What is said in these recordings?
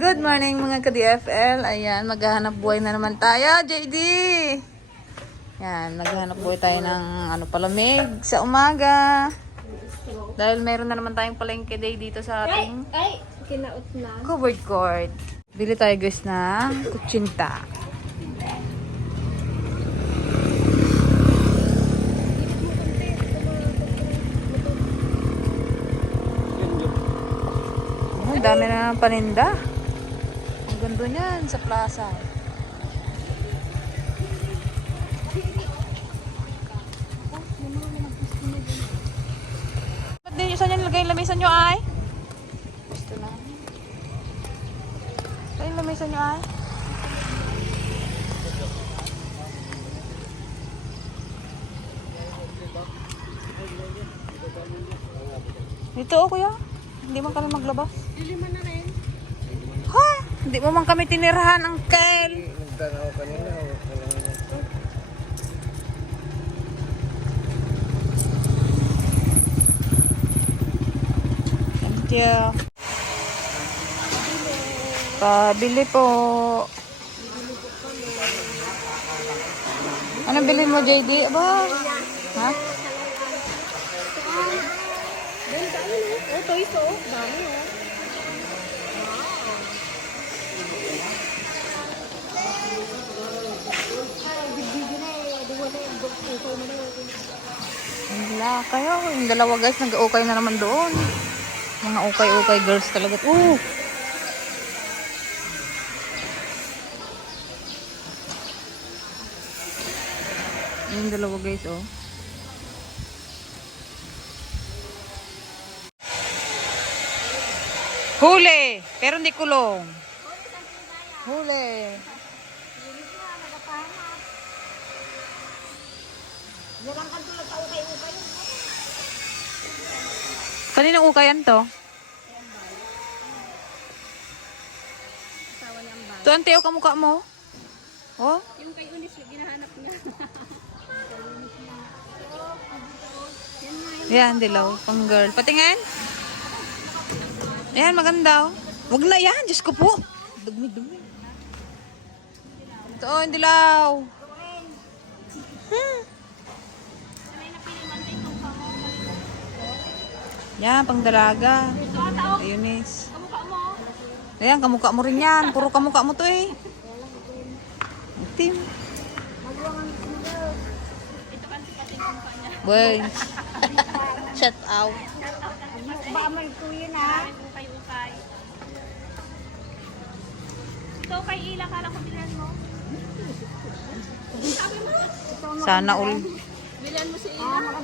Good morning mga ka-DFL. Ayan, maghahanap buhay na naman tayo, JD. Yan, maghahanap buhay tayo ng palamig sa umaga. Dahil meron na naman tayong palengke day dito sa ating kinaot na. covered court. Bili tayo guys na kutsinta. Ang dami na ng paninda. Ang ganda niyan sa plaza. Ba't din saan yan lagay yung lamisan nyo ay? Gusto na. Saan yung lamisan nyo ay? Dito o kuya. Hindi man kami maglabas. Dili man na rin. Ha? Hindi mo man kami tinirahan, Uncle. Nagtanaw kanina. Thank you. Pabili po. Anong bilhin mo, JD? Aba? Ha? Toys oh. Dami oh. Wala kayo. Yung dalawa guys, nag-okay na naman doon. Mga okay-okay girls talaga. Yung dalawa guys, oh. Huli! Pero hindi kulong. Huli. Kaninang ukayan to? Ito ang tiyo kamukha mo? Oh? Yung kay Unis, ginahanap niya. Yan, dilaw. Pang girl. Patingin? Ayan, maganda oh. Wag na yan, Diyos ko po. Dumi-dumi. Ito oh, yung dilaw. Yan, pang dalaga. Ayunis. Kamukha mo. Ayan, kamukha mo rin yan. Puro kamukha mo to eh. Team. Ito kasi pati yung kamukha niya. Boy. Shut out. Ba may kuya na. Ukay-ukay. Ito kay Ila, kala ko bilan mo. Sana all. Bilan mo si Ila.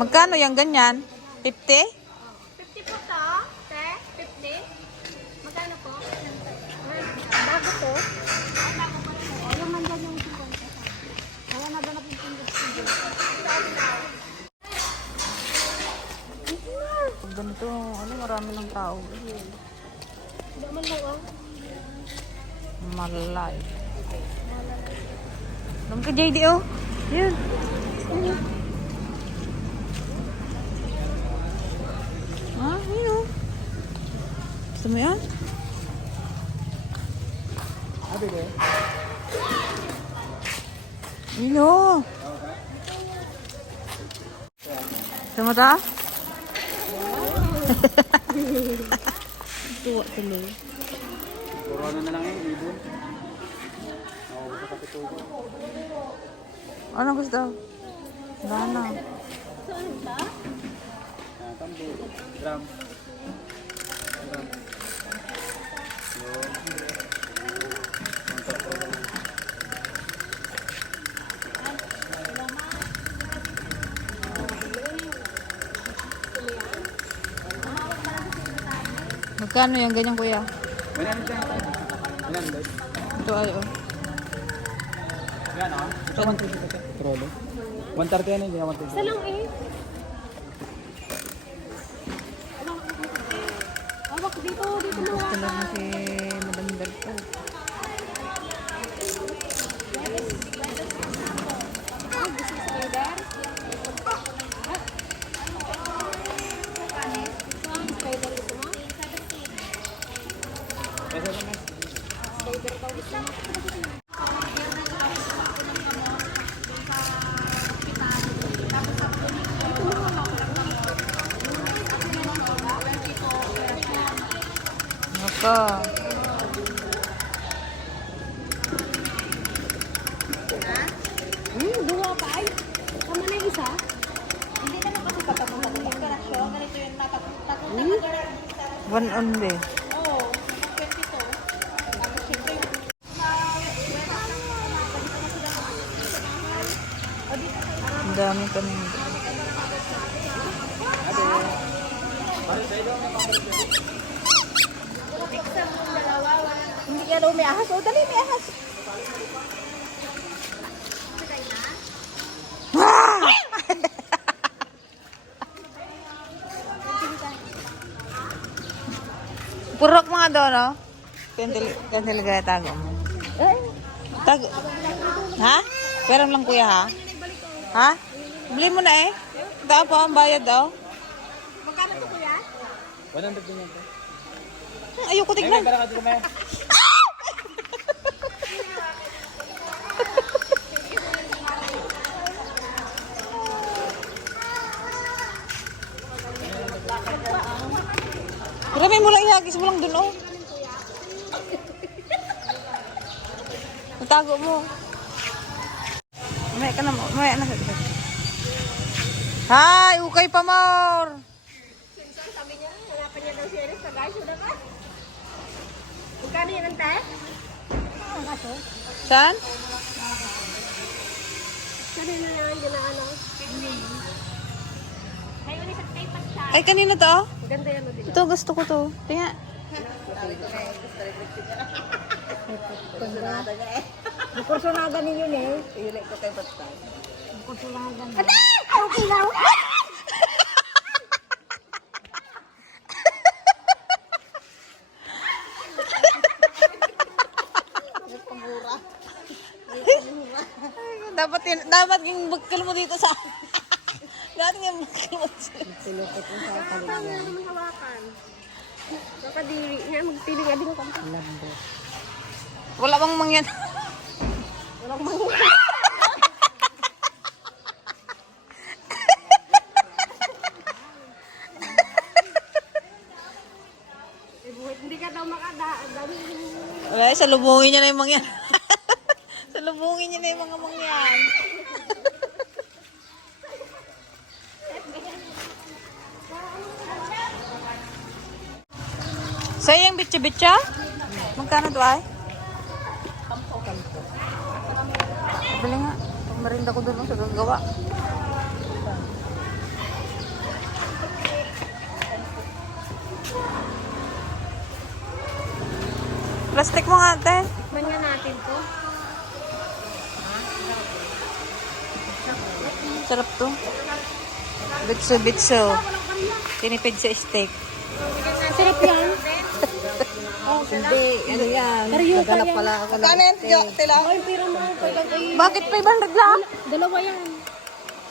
Magkano yung ganyan? 50? 50 po to. Te? 50? Magkano po? Bago po. Bago po. Yung mandyan yung 50. Kaya na ba na 50? Pag ganito, marami ng tao. Daman lang oh. Malay. Alam ka, JD, oh. Yun. Ah, yun, oh. Gusto mo yan? Yun, oh. Gusto mo ta? Tuwa tuloy. Corona na lang yung ibon. Oo, gusto ka pitugo. Ano gusto? Wala na. Tambo. Drum. Magkano yung ganyan, kuya? 100 Ito ay, oh. Yan ah. Ito 130 ka. Trolo. 130 yan eh. 130. Isa lang eh. Awak dito, dito mo. Gusto lang si Madam Bel po. ka. Duwa pa ay. Tama na yung isa. Hindi naman kasi patapunan yung operasyon. Ganito yung natapunta ka One only. Oo, 22. Tapos syempre, Ang dami kami. hindi kaya daw may ahas. O, dali, may ahas. Purok mga doon, no? Kantil gaya tago mo. Tago. Ha? Pera lang kuya, ha? Ha? Bili mo na eh. Ito po, ang bayad daw. Magkano to kuya? 100 din yan. Ayoko tignan. Para ka dito may. Grabe mo lang ihagis mo lang dun, oh. Natago mo. Mamaya ka na, mamaya na. Hi, ukay pa more. Sabi niya, hanapan niya daw si Eris sa guys. Sudah ka? Magkano yan ang tayo? Saan? Kanina na yung ginaano. Kayo ulit sa tayo pa siya. Ay, kanina to, oh. Ganda yan o din. Ito, gusto ko to. Tingnan. Bukursunada ninyo eh. Hili ko kay Basta. Bukursunada na. Ate! Okay na. Dapat yung bukil mo dito sa... Dapat yung bukil mo dito. Paano naman hawakan? Nakadiri niya, magpili nga din ako. Wala bang mangyan. Walang mga. Hindi ka daw makadami. Wala, salubungin niya na yung mangyan. Salubungin niya na yung mga mangyan. Sa'yo yung bitcha-bitcha? Magkano to ay? Bili nga. Marinda ko doon sa gagawa. Plastic mo nga, ate. Manya natin to. Sarap to. Bitso-bitso. Tinipid sa steak. Sarap yan. Hindi, ano yan. Naghanap pala ako ng Kanin, tila. Ay, pero mo pagkakay. Bakit 500 lang? Dalawa yan.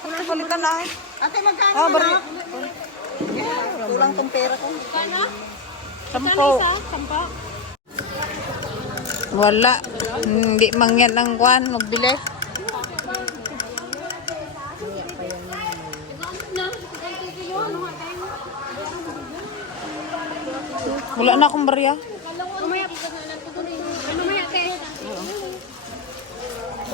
Palitan na eh. Ate, magkano Ah, na? bari. Kulang tong pera ko. Kana? Sampo. Sampa. Wala. Hindi mangyan ang kwan. Magbili. Wala na akong barya. Mamaya. Mamaya, te.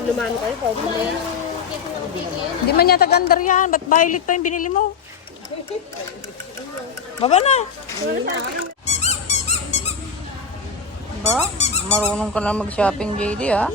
Lumaan kayo pa. Hindi man yata gandar yan. Ba't violet pa yung binili mo? Baba na. Ba? Marunong ka na mag-shopping, JD, ha?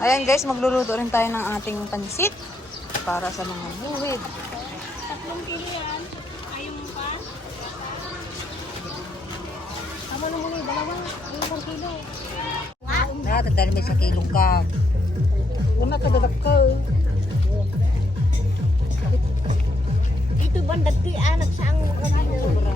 Ayan guys, magluluto rin tayo ng ating pansit para sa mga buwid. 3 kilo yan. Ayaw mo pa? Tama na muna yung dalawa. Ayaw 1 kilo. Dahil may sa kilong ka. Una ka dadak ka. Ito bandat ko anak sa ang kabila.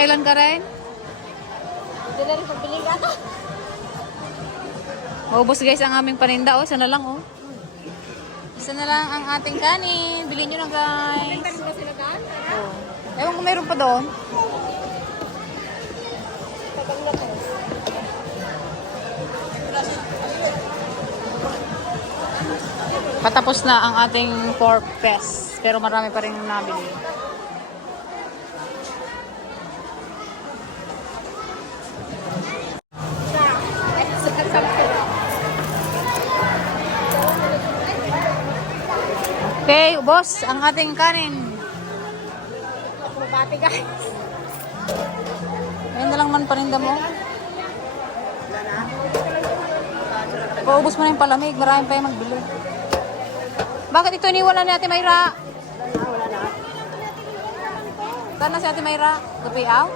kailan ka rin? Hindi na rin pagbili ka. Maubos guys ang aming paninda. Oh, isa na lang oh. Isa na lang ang ating kanin. Bilhin nyo na guys. Benta rin ba sila kan? Oh. Ewan kung meron pa doon. Tagal na to. Patapos na ang ating pork fest. Pero marami pa rin nabili. Okay, ubos ang ating kanin. Bati guys. Ayun na lang man paninda mo. Paubos mo na yung palamig. Marami pa yung magbili. Bakit ito iniwan na ni Ate Mayra? Wala na. Saan na si Ate Mayra? Gapiaw?